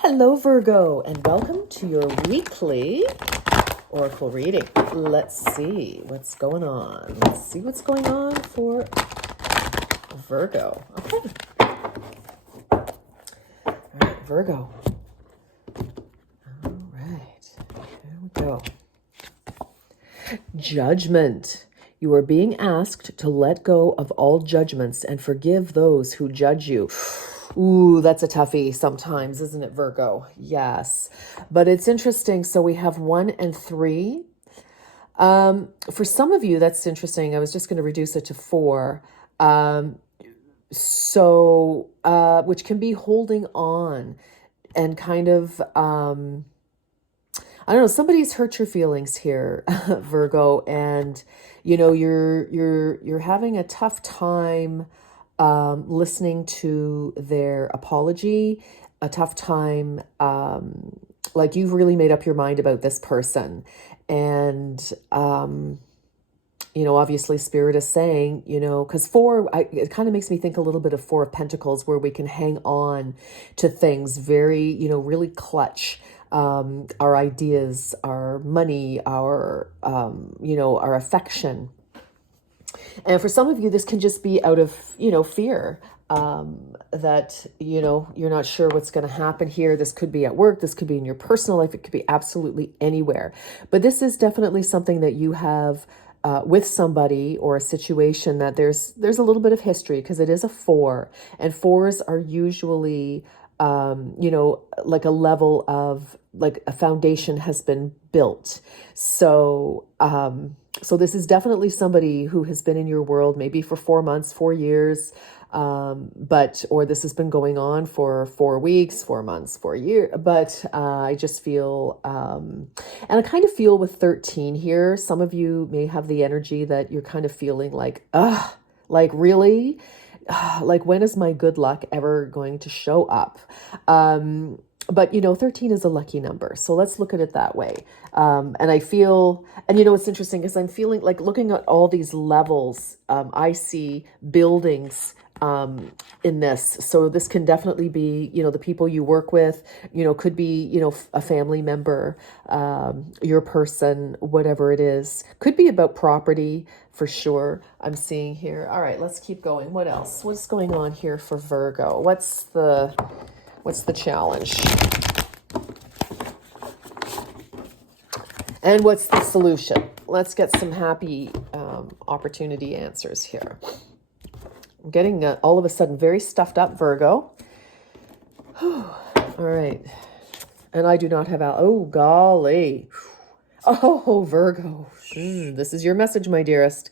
Hello, Virgo, and welcome to your weekly oracle reading. Let's see what's going on. Let's see what's going on for Virgo. Okay. All right, Virgo. All right. There we go. Judgment. You are being asked to let go of all judgments and forgive those who judge you. Ooh, that's a toughie sometimes, isn't it, Virgo? Yes. But it's interesting. So we have 1 and 3. For some of you, that's interesting. I was just going to reduce it to 4. Which can be holding on and kind of, I don't know, somebody's hurt your feelings here, Virgo, and you're having a tough time listening to their apology, a tough time, like you've really made up your mind about this person. And, obviously Spirit is saying, because 4, it kind of makes me think a little bit of 4 of Pentacles, where we can hang on to things very, really clutch our ideas, our money, our affection. And for some of you, this can just be out of, fear, that, you're not sure what's going to happen here. This could be at work. This could be in your personal life. It could be absolutely anywhere. But this is definitely something that you have with somebody or a situation that there's a little bit of history, because it is a 4, and 4s are usually, like a level of, like a foundation has been built. So, so this is definitely somebody who has been in your world maybe for 4 months, 4 years, or this has been going on for 4 weeks, 4 months, 4 years. But I just feel, and I kind of feel with 13 here, some of you may have the energy that you're kind of feeling like, like really? Like, when is my good luck ever going to show up? But 13 is a lucky number. So let's look at it that way. And I feel, and it's interesting because I'm feeling like, looking at all these levels, I see buildings in this. So this can definitely be, the people you work with, could be, a family member, your person, whatever it is. Could be about property for sure. I'm seeing here. All right, let's keep going. What else? What's going on here for Virgo? What's the challenge? And what's the solution? Let's get some happy opportunity answers here. I'm getting all of a sudden very stuffed up, Virgo. All right. And I do not have oh, golly. Oh, Virgo. This is your message, my dearest.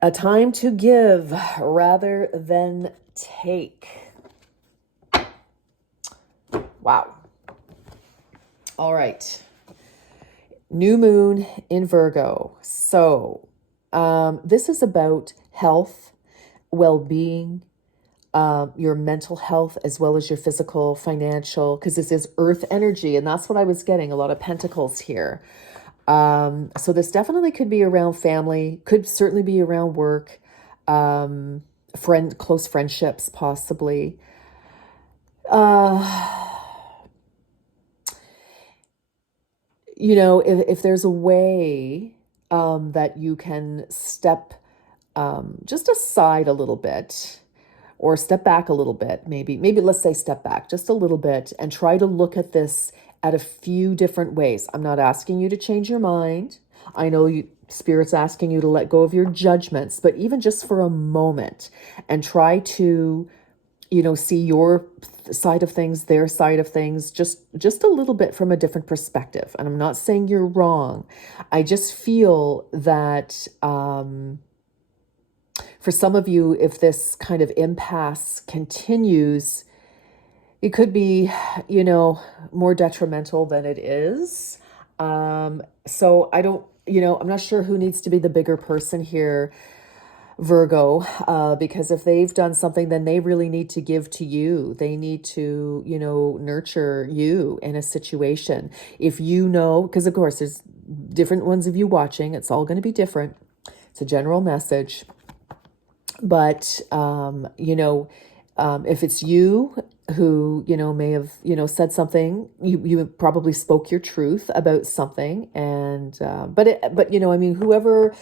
A time to give rather than take. Wow. All right. New moon in Virgo. So this is about health, well-being, your mental health, as well as your physical, financial, because this is earth energy. And that's what I was getting, a lot of pentacles here. So this definitely could be around family, could certainly be around work, close friendships, possibly. If there's a way that you can step just aside a little bit, or step back a little bit, maybe let's say step back just a little bit and try to look at this at a few different ways. I'm not asking you to change your mind. I know Spirit's asking you to let go of your judgments, but even just for a moment, and try to, see your side of things, their side of things, just a little bit from a different perspective. And I'm not saying you're wrong. I just feel that for some of you, if this kind of impasse continues, it could be, more detrimental than it is. So I don't, I'm not sure who needs to be the bigger person here, Virgo, because if they've done something, then they really need to give to you. They need to, nurture you in a situation. If because of course there's different ones of you watching, it's all going to be different. It's a general message. But, if it's you who, may have, said something. You probably spoke your truth about something. And, but, whoever,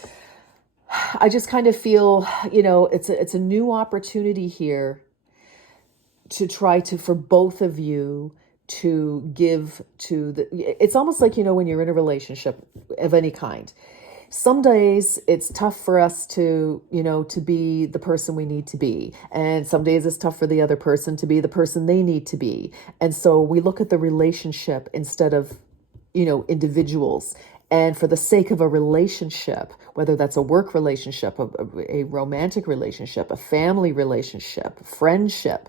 I just kind of feel, it's a new opportunity here to try to, for both of you to give to it's almost like, when you're in a relationship of any kind, some days it's tough for us to be the person we need to be. And some days it's tough for the other person to be the person they need to be. And so we look at the relationship instead of, individuals. And for the sake of a relationship, whether that's a work relationship, a romantic relationship, a family relationship, friendship,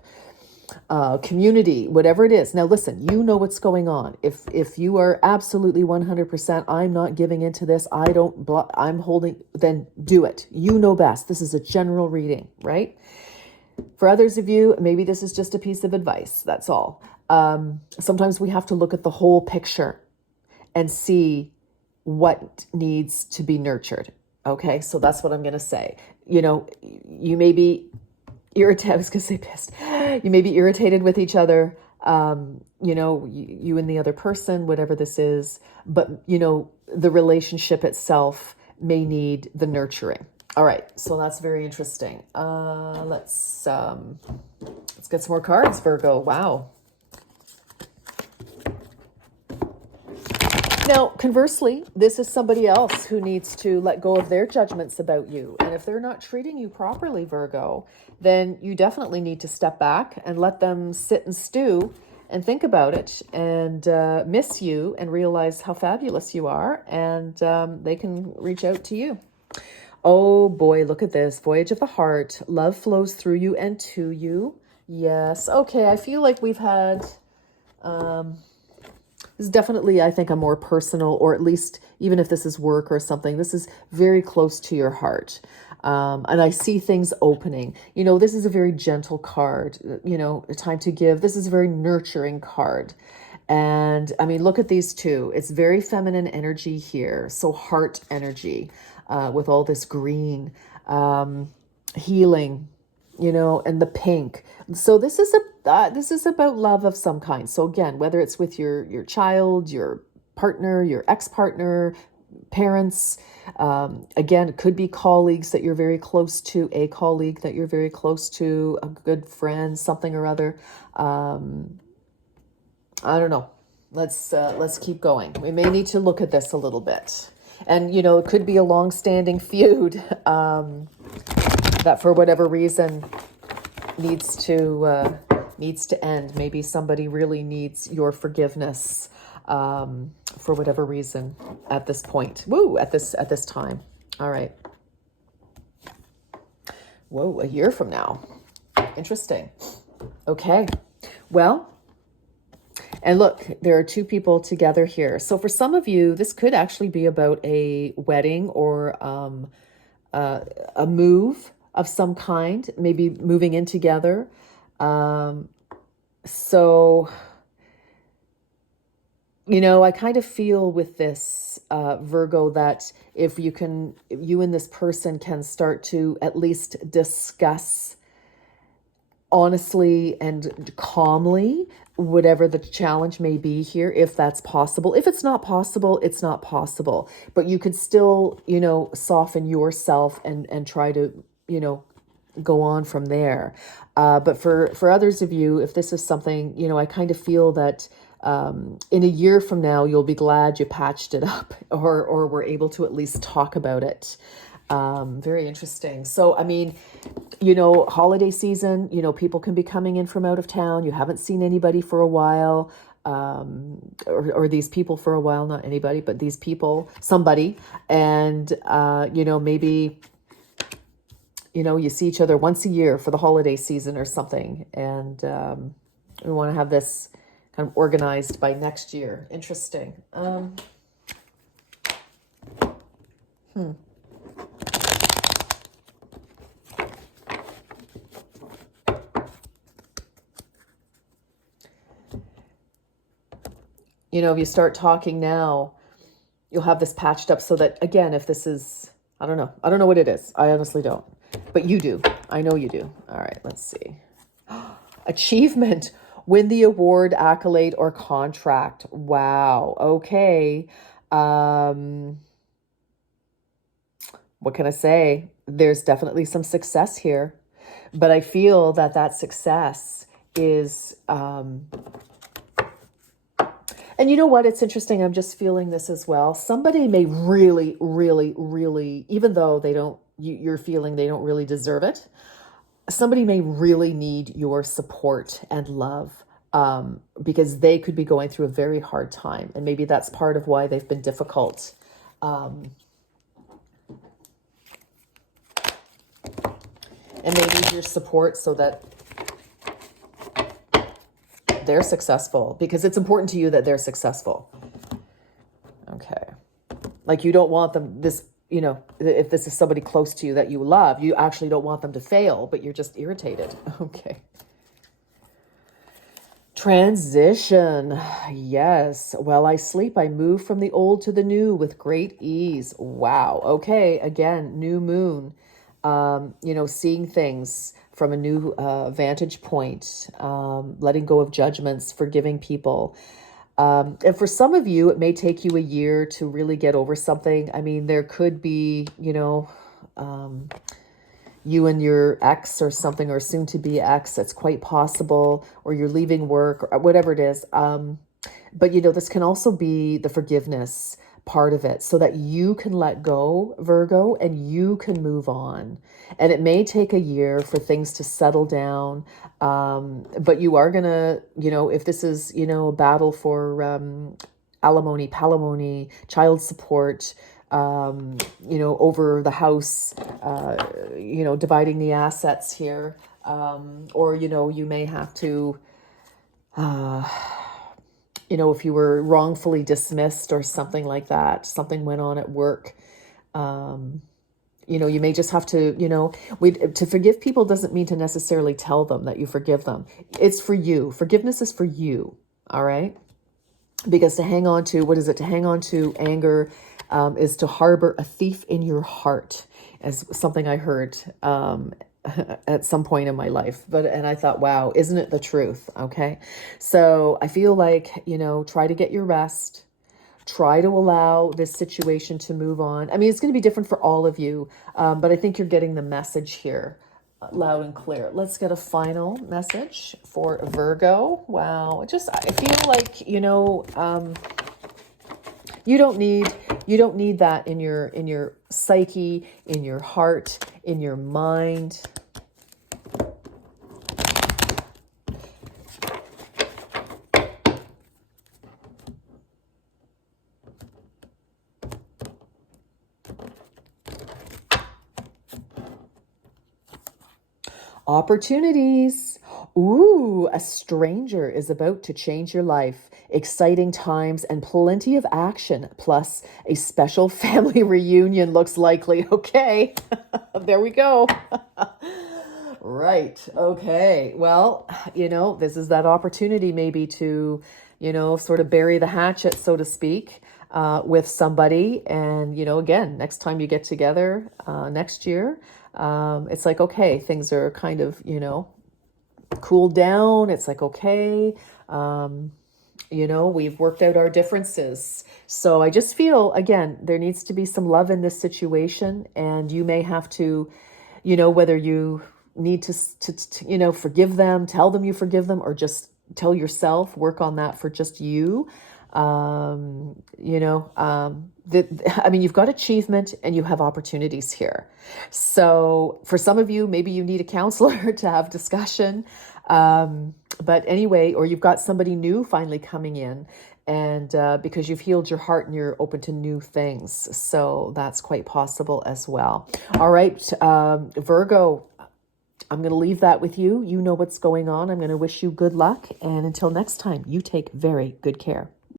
community, whatever it is. Now, listen, you know what's going on. If you are absolutely 100%, I'm not giving into this, I'm holding, then do it. You know best. This is a general reading, right? For others of you, maybe this is just a piece of advice. That's all. Sometimes we have to look at the whole picture and see what needs to be nurtured. Okay, so that's what I'm going to say. You may be irritated. I was going to say pissed. You may be irritated with each other, you and the other person, whatever this is, but, the relationship itself may need the nurturing. All right. So that's very interesting. Let's get some more cards, Virgo. Wow. Now, conversely, this is somebody else who needs to let go of their judgments about you. And if they're not treating you properly, Virgo, then you definitely need to step back and let them sit and stew and think about it and miss you and realize how fabulous you are. And they can reach out to you. Oh boy, look at this. Voyage of the heart. Love flows through you and to you. Yes. Okay, I feel like we've had... this is definitely, I think, a more personal, or at least even if this is work or something, this is very close to your heart. And I see things opening. This is a very gentle card, a time to give. This is a very nurturing card. And I mean, look at these two. It's very feminine energy here. So heart energy with all this green, healing, and the pink. So this is about love of some kind. So again, whether it's with your child, your partner, your ex-partner, parents, again, it could be colleagues that you're very close to, a colleague that you're very close to, a good friend, something or other. I don't know. Let's keep going. We may need to look at this a little bit. And, it could be a long-standing feud that for whatever reason needs to end. Maybe somebody really needs your forgiveness for whatever reason at this point. Woo, at this time. All right. Whoa, a year from now. Interesting. Okay. Well, and look, there are two people together here. So for some of you, this could actually be about a wedding or a move of some kind, maybe moving in together. So, I kind of feel with this, Virgo, that if you and this person can start to at least discuss honestly and calmly whatever the challenge may be here, if that's possible. If it's not possible, it's not possible. But you could still, soften yourself and try to, go on from there. But for others of you, if this is something, I kind of feel that in a year from now, you'll be glad you patched it up or were able to at least talk about it. Very interesting. So, I mean, holiday season, people can be coming in from out of town. You haven't seen anybody for a while, or these people for a while, not anybody, but these people, somebody. And, maybe, you see each other once a year for the holiday season or something. And we want to have this kind of organized by next year. Interesting. If you start talking now, you'll have this patched up so that, again, if this is, I don't know what it is. I honestly don't, but you do. I know you do. All right, let's see. Achievement. Win the award, accolade, or contract. Wow. Okay. Um, what can I say? There's definitely some success here, but I feel that that success is, and you know what? It's interesting. I'm just feeling this as well. Somebody may really, really, really, even though they don't, you're feeling they don't really deserve it, somebody may really need your support and love, because they could be going through a very hard time. And maybe that's part of why they've been difficult. And they need your support so that they're successful, because it's important to you that they're successful. Okay. Like you don't want them, this, you know, if this is somebody close to you that you love, you actually don't want them to fail, but you're just irritated. Okay. Transition. Yes. While I sleep, I move from the old to the new with great ease. Wow. Okay. Again, new moon. You know, seeing things from a new vantage point, letting go of judgments, forgiving people. And for some of you, it may take you a year to really get over something. I mean, there could be, you know, you and your ex or something, or soon to be ex, it's quite possible, or you're leaving work or whatever it is. But, you know, this can also be the forgiveness part of it so that you can let go, Virgo, and you can move on. And it may take a year for things to settle down. But you are going to, you know, if this is, you know, a battle for alimony, palimony, child support, you know, over the house, you know, dividing the assets here, or, you know, you may have to, you know, if you were wrongfully dismissed or something like that, something went on at work, you know, you may just have to, you know, to forgive people doesn't mean to necessarily tell them that you forgive them. It's for you. Forgiveness is for you. All right. Because to hang on to, what is it? To hang on to anger is to harbor a thief in your heart, as something I heard at some point in my life. And I thought, wow, isn't it the truth? Okay. So I feel like, you know, try to get your rest. Try to allow this situation to move on. I mean, it's going to be different for all of you, but I think you're getting the message here loud and clear. Let's get a final message for Virgo. Wow. I feel like, you know, you don't need that in your psyche, in your heart, in your mind. Opportunities. Ooh, a stranger is about to change your life. Exciting times and plenty of action, plus a special family reunion looks likely. Okay, there we go. Right. Okay. Well, you know, this is that opportunity maybe to, you know, sort of bury the hatchet, so to speak, with somebody. And, you know, again, next time you get together next year, it's like, okay, things are kind of, you know, cooled down. It's like, okay, you know, we've worked out our differences. So I just feel, again, there needs to be some love in this situation. And you may have to, you know, whether you need to you know, forgive them, tell them you forgive them, or just tell yourself, work on that for just you. You know, I mean, you've got achievement and you have opportunities here. So for some of you, maybe you need a counselor to have discussion. But anyway, or you've got somebody new finally coming in, and because you've healed your heart and you're open to new things. So that's quite possible as well. All right, Virgo, I'm going to leave that with you. You know what's going on. I'm going to wish you good luck. And until next time, you take very good care.